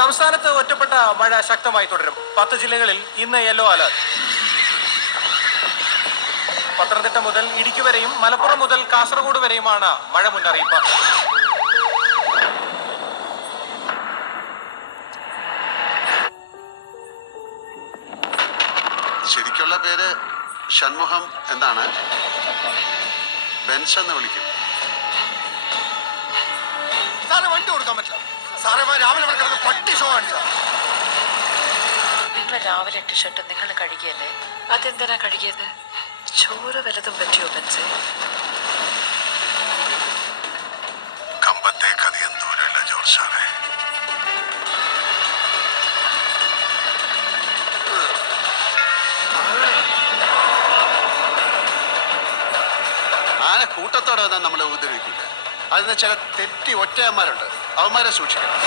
സംസ്ഥാനത്ത് ഒറ്റപ്പെട്ട മഴ ശക്തമായി തുടരും. 10 ജില്ലകളിൽ ഇന്ന് യെല്ലോ അലർട്ട്. പത്തനംതിട്ട മുതൽ ഇടുക്കി വരെയും മലപ്പുറം മുതൽ കാസർഗോഡ് വരെയുമാണ് മഴ മുന്നറിയിപ്പ്. ശരിക്കുള്ള പേര് ഷൺമുഖം എന്നാണ്. ബെൻസ് എന്ന് വിളിക്കും. സാറേ വണ്ടി കൊടുക്കാൻ പറ്റില്ല. സാറേ രാവിലെ പട്ടി ഷോ കാണിച്ച. നിങ്ങൾ രാവിലെ ഇട്ട ഷർട്ട് നിങ്ങൾ കഴുകിയല്ലേ? അതെന്തിനാ കഴുകിയത്? ചോറ് വലതും പറ്റിയോ ബെൻസേ? കമ്പത്തേക്ക് അധികം ദൂരമില്ല ജോർജ് സാറേ. ആന കൂട്ടത്തോടെ വന്നാൽ നമ്മളെ ഉപദ്രവിക്കില്ല. അതിന് ചില തെറ്റി ഒറ്റയന്മാരുണ്ട്, അവന്മാരെ സൂക്ഷിക്കണം.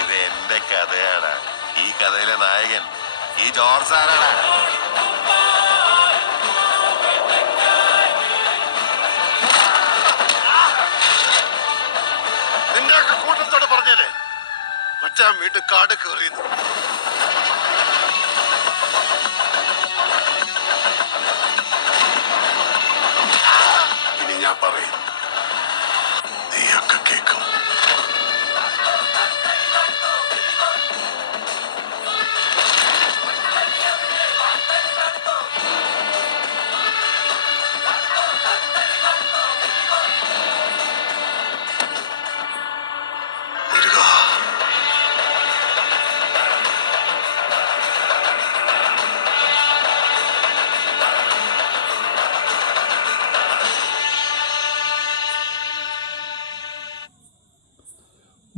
ഇത് എന്റെ കഥയാണ്. ഈ കഥയിലെ നായകൻ ഈ ജോർജ് സാറാണ്. നിന്റെയൊക്കെ കൂട്ടത്തോടെ പറഞ്ഞേലേ മറ്റാ വീട്ടിൽ കാട് കയറിയുന്നു. ഇനി ഞാൻ പറയും, നീയൊക്കെ കേൾക്കും.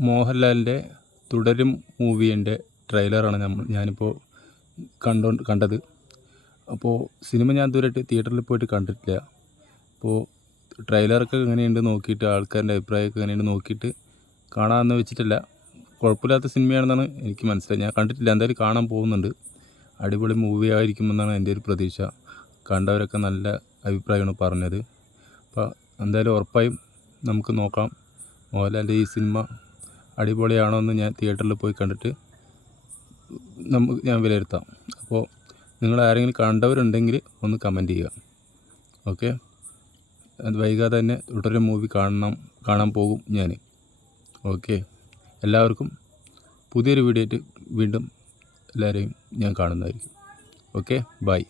മോഹൻലാലിൻ്റെ തുടരും മൂവിൻ്റെ ട്രെയിലറാണ് ഞാനിപ്പോൾ കണ്ടത്. അപ്പോൾ സിനിമ ഞാൻ ഇതുവരെയായിട്ട് തിയേറ്ററിൽ പോയിട്ട് കണ്ടിട്ടില്ല. അപ്പോൾ ട്രെയിലറൊക്കെ എങ്ങനെയുണ്ട് നോക്കിയിട്ട്, ആൾക്കാരുടെ അഭിപ്രായമൊക്കെ എങ്ങനെയുണ്ട് നോക്കിയിട്ട് കാണാമെന്ന് വെച്ചിട്ടില്ല. കുഴപ്പമില്ലാത്ത സിനിമയാണെന്നാണ് എനിക്ക് മനസ്സിലായത്. ഞാൻ കണ്ടിട്ടില്ല, എന്തായാലും കാണാൻ പോകുന്നുണ്ട്. അടിപൊളി മൂവി ആയിരിക്കുമെന്നാണ് എൻ്റെ ഒരു പ്രതീക്ഷ. കണ്ടവരൊക്കെ നല്ല അഭിപ്രായമാണ് പറഞ്ഞത്. അപ്പോൾ എന്തായാലും ഉറപ്പായും നമുക്ക് നോക്കാം മോഹൻലാലിൻ്റെ ഈ സിനിമ അടിപൊളിയാണോ എന്ന് ഞാൻ തിയേറ്ററിൽ പോയി കണ്ടിട്ട് ഞാൻ വിലയിരുത്താം. അപ്പോൾ നിങ്ങൾ ആരെങ്കിലും കണ്ടവരുണ്ടെങ്കിൽ ഒന്ന് കമൻറ്റ് ചെയ്യുക. ഓക്കെ, അത് വൈകാതെ തന്നെ തുടരും മൂവി കാണാൻ പോകും ഞാൻ. ഓക്കെ, എല്ലാവർക്കും പുതിയൊരു വീഡിയോ ആയിട്ട് വീണ്ടും എല്ലാവരെയും ഞാൻ കാണുന്നതായിരിക്കും. Okay, by.